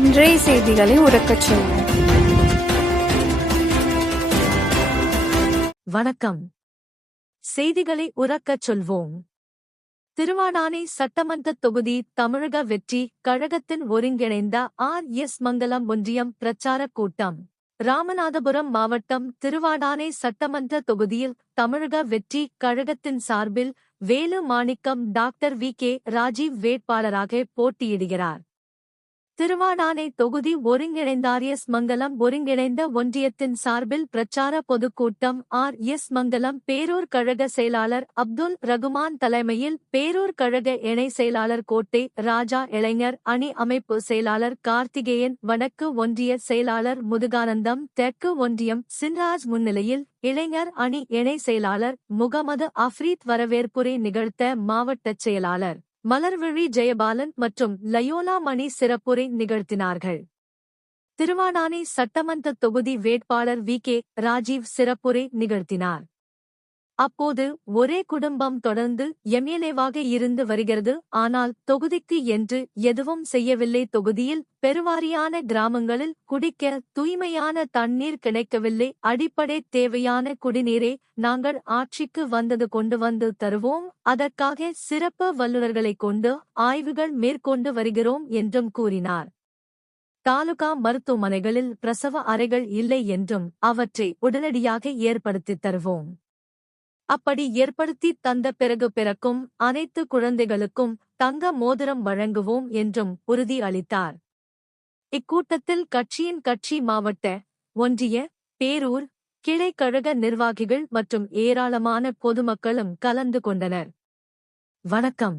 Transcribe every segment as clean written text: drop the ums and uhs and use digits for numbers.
இன்றைய செய்திகளை உறக்கச் சொல்வோம். வணக்கம். செய்திகளை உறக்கச் சொல்வோம். திருவாடானை சட்டமன்ற தொகுதி தமிழக வெற்றி கழகத்தின் ஒருங்கிணைந்த RS மங்கலம் ஒன்றியம் பிரச்சாரக் கூட்டம். ராமநாதபுரம் மாவட்டம் திருவாடானை சட்டமன்ற தொகுதியில் தமிழக வெற்றி கழகத்தின் சார்பில் வேலு மாணிக்கம் டாக்டர் VK ராஜீவ் வேட்பாளராக போட்டியிடுகிறார். திருவாடானை தொகுதி ஒருங்கிணைந்த RS மங்கலம் ஒருங்கிணைந்த ஒன்றியத்தின் சார்பில் பிரச்சார பொதுக்கூட்டம் RS மங்கலம் பேரூர் கழக செயலாளர் அப்துல் ரகுமான் தலைமையில் பேரூர் கழக இணை செயலாளர் கோட்டை ராஜா, இளைஞர் அணி அமைப்பு செயலாளர் கார்த்திகேயன், வடக்கு ஒன்றிய செயலாளர் முதுகானந்தம், தெற்கு ஒன்றியம் சின்ராஜ் முன்னிலையில் இளைஞர் அணி இணை செயலாளர் முகமது அஃப்ரீத் வரவேற்புரை நிகழ்த்த மாவட்டச் செயலாளர் மலர்விழி ஜெயபாலன் மற்றும் லயோலா மணி சிறப்புரை நிகழ்த்தினார்கள். திருவாடானை சட்டமன்ற தொகுதி வேட்பாளர் VK ராஜீவ் சிறப்புரை நிகழ்த்தினார். அப்போது ஒரே குடும்பம் தொடர்ந்து MLAவாக இருந்து வருகிறது. ஆனால் தொகுதிக்கு என்று எதுவும் செய்யவில்லை. தொகுதியில் பெருவாரியான கிராமங்களில் குடிக்க தூய்மையான தண்ணீர் கிடைக்கவில்லை. அடிப்படை தேவையான குடிநீரை நாங்கள் ஆட்சிக்கு வந்தது கொண்டு வந்து தருவோம். அதற்காக சிறப்பு வல்லுநர்களைக் கொண்டு ஆய்வுகள் மேற்கொண்டு வருகிறோம் என்றும் கூறினார். தாலுகா மருத்துவமனைகளில் பிரசவ அறைகள் இல்லை என்றும் அவற்றை உடனடியாக ஏற்படுத்தித் தருவோம். அப்படி ஏற்படுத்தி தந்த பிறகு பிறக்கும் அனைத்து குழந்தைகளுக்கும் தங்க மோதிரம் வழங்குவோம் என்றும் உறுதி அளித்தார். இக்கூட்டத்தில் கட்சியின் மாவட்ட, ஒன்றிய, பேரூர், கிளை கழக நிர்வாகிகள் மற்றும் ஏராளமான பொதுமக்களும் கலந்து கொண்டனர். வணக்கம்.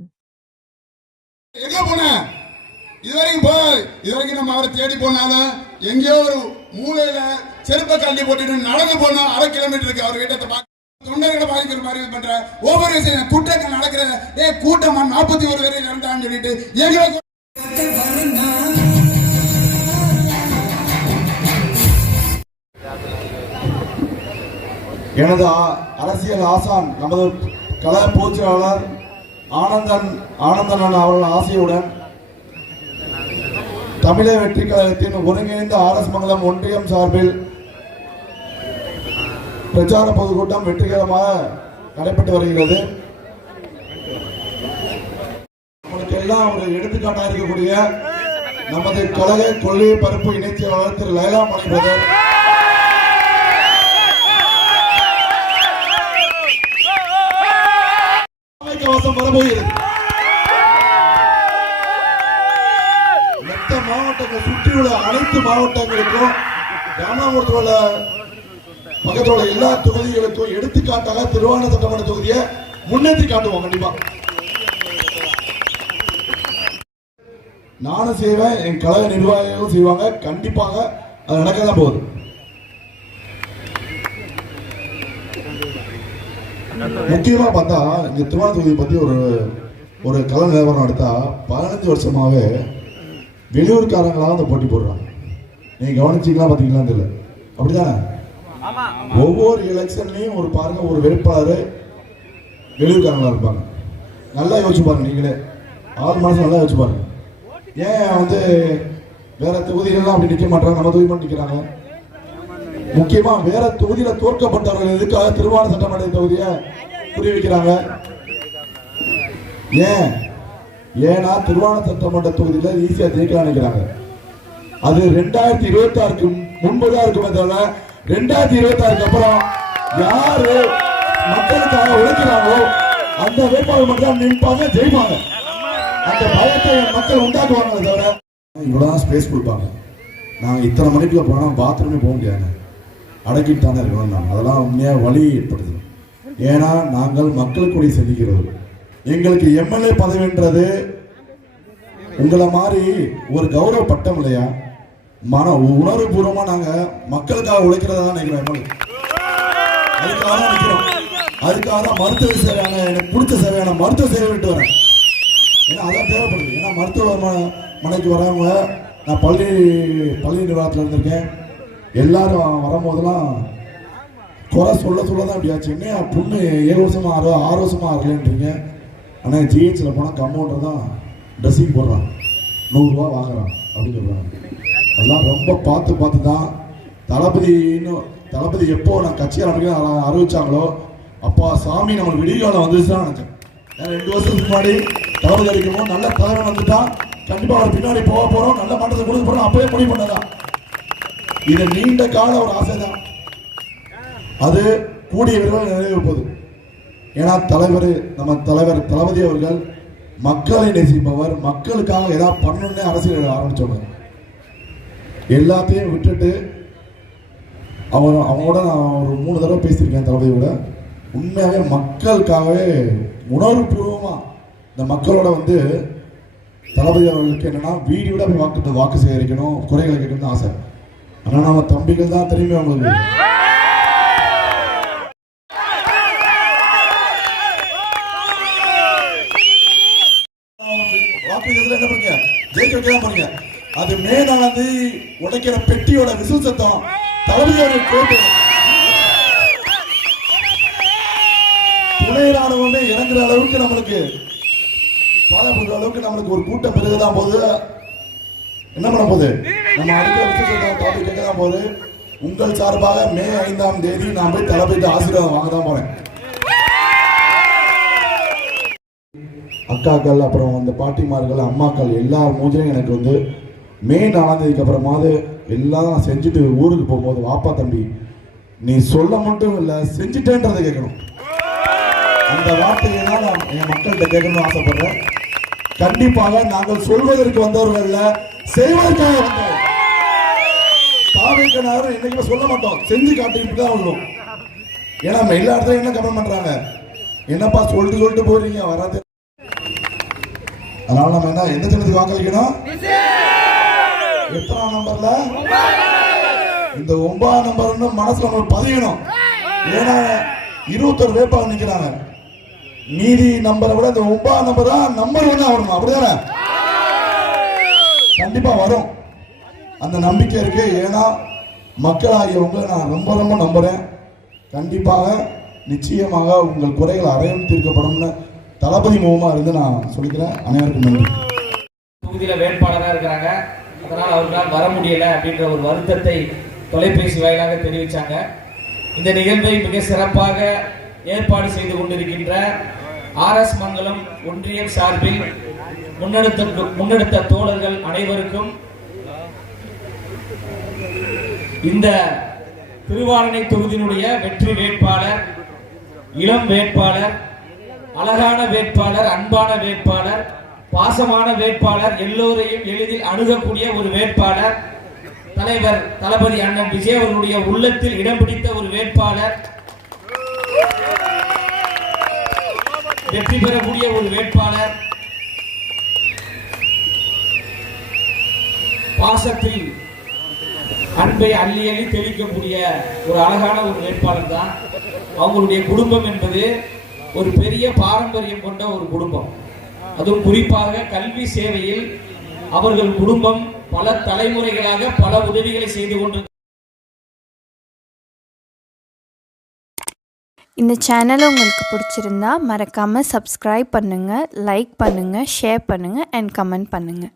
இதுவரைக்கும் நம்ம அவரை தேடி போனாலும் எங்கேயோ ஒரு மூலையில செருப்ப கல்வி போட்டு நடந்து போனா 1/2 கிலோமீட்டர் இருக்கு. அவர் கிட்ட தொண்டர்களை பாதிக்கிற மாதிரி பண்ற ஒவ்வொரு விஷயம் கூட்டங்கள் நடக்கிற கூட்டமா 41 பேர் இறந்தான்னு சொல்லிட்டு எனது அரசியல் ஆசான் நமது கழக பொதுச்செயலாளர் ஆனந்தன் அவர்கள் ஆசையுடன் தமிழக வெற்றி கழகத்தின் ஒருங்கிணைந்த RS மங்கலம் ஒன்றியம் சார்பில் பிரச்சார பொதுக்கூட்டம் வெற்றிகரமாக நடைபெற்று வருகிறது. உங்களுக்கு எல்லாம் ஒரு எடுத்துக்காட்டாக இருக்கக்கூடிய நமது கழக கொள்கை பரப்பு இணைச் செயலாளர் திரு லயோலா மணி பிரதர், கவசம் வரப்போகிறது. மற்ற மாவட்டங்கள் சுற்றியுள்ள அனைத்து மாவட்டங்களுக்கும் ராமநாதபுரத்தில் பக்கத்தோட எல்லா தொகுதிகளுக்கும் எடுத்துக்காட்டாக திருவாரூர் சட்டமன்ற தொகுதியை முன்னேற்றி காட்டுவோம். கண்டிப்பா நானும் செய்வேன், என் கழக நிர்வாகிகளும் செய்வாங்க. கண்டிப்பாக அது நடக்கதான் போகுது. முக்கியமா பார்த்தா இந்த திருவாரூர் தொகுதியை பத்தி ஒரு கல நிலவரம் எடுத்தா 15 வருஷமாவே வெளியூர்காரங்களாக அந்த போட்டி போடுறாங்க. நீங்க கவனிச்சீங்களா பாத்தீங்களா தெரியல, அப்படிதானே? ஒவ்வொரு எலெக்ஷன்லயும் பாருங்க ஒரு வேட்பாளர் வெளியூர்காரங்களா இருப்பாங்க. நல்லா யோசிச்சு பாருங்க, நீங்களே 6 மாசம் நல்லா யோசிச்சு பாருங்க. ஏன் வேற தொகுதிகள்லாம் அப்படி நிக்க மாட்டாங்க, நம்ம தொகுதி மட்டும் நிக்கிறாங்க? முக்கியமா வேற தொகுதியில தோற்கப்பட்டவர்கள் எதுக்காக திருவாரூர் சட்டமன்ற தொகுதியை புரிவிக்கிறாங்க? ஏன்னா திருவாரூர் சட்டமன்ற தொகுதியில ஈஸியா ஜெயிக்கலாம் நினைக்கிறாங்க. அது 2026க்கு முன்புதான் இருக்குமே தவிர 2026க்கு அப்புறம் யாரு மக்களுக்காக உழைக்கிறாங்களோ அந்த வேட்பாளர் மட்டும் நிற்பாங்க, ஜெயிப்பாங்க. அந்த பயத்தை மக்கள் உண்டாக்குவாங்க. தவிர இவ்வளவுதான் ஸ்பேஸ் கொடுப்பாங்க. நாங்கள் இத்தனை மணிக்குள்ள போனா பாத்ரூமே போக முடியாது, அடக்கிட்டு தானே இருக்கணும். அதெல்லாம் உண்மையா வழி ஏற்படுது. ஏன்னா நாங்கள் மக்களுக்குடி செலுகிறோம். எங்களுக்கு MLA பதவின்றது உங்களை மாதிரி ஒரு கௌரவ பட்டம் இல்லையா, உணர்வு பூர்வமா நாங்க மக்களுக்காக உழைக்கிறதா தான் நினைக்கிறோம். அதுக்காக தான் நிற்கிறோம். அதுக்காக தான் மருத்துவ சேவையான எனக்கு பிடிச்ச சேவையான மருத்துவ சேவை விட்டு வரேன். ஏன்னா அதான் தேவைப்படுது. ஏன்னா மருத்துவமனைக்கு வரவங்க, நான் பள்ளி நிர்வாகத்தில் இருந்திருக்கேன். எல்லாரும் வரும்போதெல்லாம் குறை சொல்லதான் அப்படியாச்சு. என்ன பொண்ணு 7 வருஷமா 6 வருஷமா ஆகலன்றீங்க. ஆனால் GHல போனால் கம்பவுண்டர் தான் ட்ரெஸ்ஸிங் போடுறான், 100 ரூபா வாங்குறான். அப்படின்னு சொல்றாங்க. அதெல்லாம் ரொம்ப பார்த்து தான் தளபதி எப்போ நான் கட்சி அறிவிச்சாங்களோ அப்பா சாமி நம்மளுக்கு விடிகாலம் வந்துச்சுதான் நினைச்சேன். 2 வருஷத்துக்கு முன்னாடி தளபதி அடிக்கணும், நல்ல தலைவன் வந்துட்டா கண்டிப்பா அவர் பின்னாடி போக போறோம், நல்ல மாற்றத்தை கொடுக்க போறோம், அப்பவே முடிவு பண்ணதான். இது நீண்ட கால ஒரு ஆசை தான், அது கூடிய விரைவில் நிறைவேற போகுது. ஏன்னா நம்ம தலைவர் தளபதி அவர்கள் மக்களை நேசிப்பவர், மக்களுக்காக ஏதாவது பண்ணணும்னு அரசியல் ஆரம்பிச்சவங்க. எல்லாத்தையும் விட்டுட்டு அவங்களோட நான் ஒரு 3 தடவை பேசியிருக்கேன் தளபதியோட. உண்மையாகவே மக்களுக்காகவே உணர்வுபூர்வமாக இந்த மக்களோட வந்து தளபதி அவர்களுக்கு என்னன்னா வீடியோட போய் வாக்கு சேகரிக்கணும், குறைகளை கேட்கணும்னு ஆசை. ஆனால் நம்ம தம்பிகள் தான் திரும்பி அவங்களுக்கு வாக்கு என்ன பண்ணுங்க, ஜெயிக்க வைக்க தான் பண்ணுங்க. அது மேனானது உடைக்கிற பெட்டியோட விசில் சத்தம் தளபதியோட கேட்டு துணை ராணுவமே இறங்குற அளவுக்கு நம்மளுக்கு பாதப்படுற அளவுக்கு நம்மளுக்கு ஒரு கூட்டம் பெருகதான் போகுது. என்ன பண்ண போகுது, நம்ம அடிக்கிற விசில் சத்தம் கேட்க தான் போகுது. உங்கள் சார்பாக மே 5ஆம் தேதி நான் போய் தளபதி ஆசீர்வாதம் வாங்க தான் போறேன். அக்காக்கள், அப்புறம் அந்த பாட்டிமார்கள், அம்மாக்கள் எல்லார் மூஞ்சிலையும் எனக்கு வந்து மே 4ஆம் தேதிக்கு அப்புறமாவது எல்லாம் நான் செஞ்சுட்டு ஊருக்கு போகும்போது, வாப்பா தம்பி நீ சொல்ல மட்டும் இல்லை செஞ்சுட்டேன்றதை கேட்கணும். அந்த வார்த்தையை தான் நான் என் மக்கள்கிட்ட கேட்கணும்னு ஆசைப்படுறேன். கண்டிப்பாக நாங்கள் சொல்வதற்கு வந்தவர்கள் செய்வதற்காக வந்தோம். தாவேக்கு நேரம் என்னைக்குமே சொல்ல மாட்டோம், செஞ்சு காட்டிட்டு தான் வருவோம். ஏன்னா நம்ம எல்லா இடத்துலையும் என்ன கமெண்ட் பண்றாங்க, என்னப்பா சொல்லிட்டு போறீங்க வராது. அதனால நம்ம என்ன எந்த சின்னத்துக்கு வாக்களிக்கணும், எத்தனாம் நம்பர்ல, இந்த 9ஆம் நம்பர்னு மனசுல நம்ம பதியணும். ஏன்னா 21 வேட்பாளர் நிக்கிறாங்க, மீதி நம்பரை விட இந்த 9ஆம் நம்பர் தான் நம்பர் 1 வரணும். அப்படிதானே, கண்டிப்பா வரும், அந்த நம்பிக்கை இருக்கு. ஏன்னா மக்களாகியவங்களை நான் ரொம்ப ரொம்ப நம்புறேன். கண்டிப்பாக நிச்சயமாக உங்கள் குறைகள் அறையும் தீர்க்கப்படும்னு தளபதி மூலமா இருந்து நான் சொல்லிக்கிறேன். அனைவருக்கும் நன்றி. தொகுதியில வேட்பாளராக இருக்கிறாங்க, அதனால் அவர்களால் வர முடியல அப்படின்ற ஒரு வருத்தத்தை தொலைபேசி வாயிலாக தெரிவித்தாங்க. இந்த நிகழ்வை மிக சிறப்பாக ஏற்பாடு செய்து கொண்டிருக்கின்ற RS மங்கலம் ஒன்றியம் சார்பில் முன்னெடுத்த தோழர்கள் அனைவருக்கும், இந்த திருவாரணை தொகுதியினுடைய வெற்றி வேட்பாளர், இளம் வேட்பாளர், அழகான வேட்பாளர், அன்பான வேட்பாளர், பாசமான வேட்பாளர், எல்லோரையும் எளிதில் அணுகக்கூடிய ஒரு வேட்பாளர், தலைவர் தளபதி அண்ணன் விஜய் அவர்களுடைய உள்ளத்தில் இடம் பிடித்த ஒரு வேட்பாளர், வெற்றி பெறக்கூடிய ஒரு வேட்பாளர், பாசத்தில் அன்பை அள்ளி அள்ளி தெளிக்கக்கூடிய ஒரு அழகான ஒரு வேட்பாளர் தான். அவங்களுடைய குடும்பம் என்பது ஒரு பெரிய பாரம்பரியம் கொண்ட ஒரு குடும்பம். அதுவும் குறிப்பாக கல்வி சேவையில் அவர்கள் குடும்பம் பல தலைமுறைகளாக பல உதவிகளை செய்து கொண்டு. இந்த சேனல் உங்களுக்கு பிடிச்சிருந்தா மறக்காமல் சப்ஸ்கிரைப் பண்ணுங்கள், லைக் பண்ணுங்கள், ஷேர் பண்ணுங்கள் அண்ட் கமெண்ட் பண்ணுங்கள்.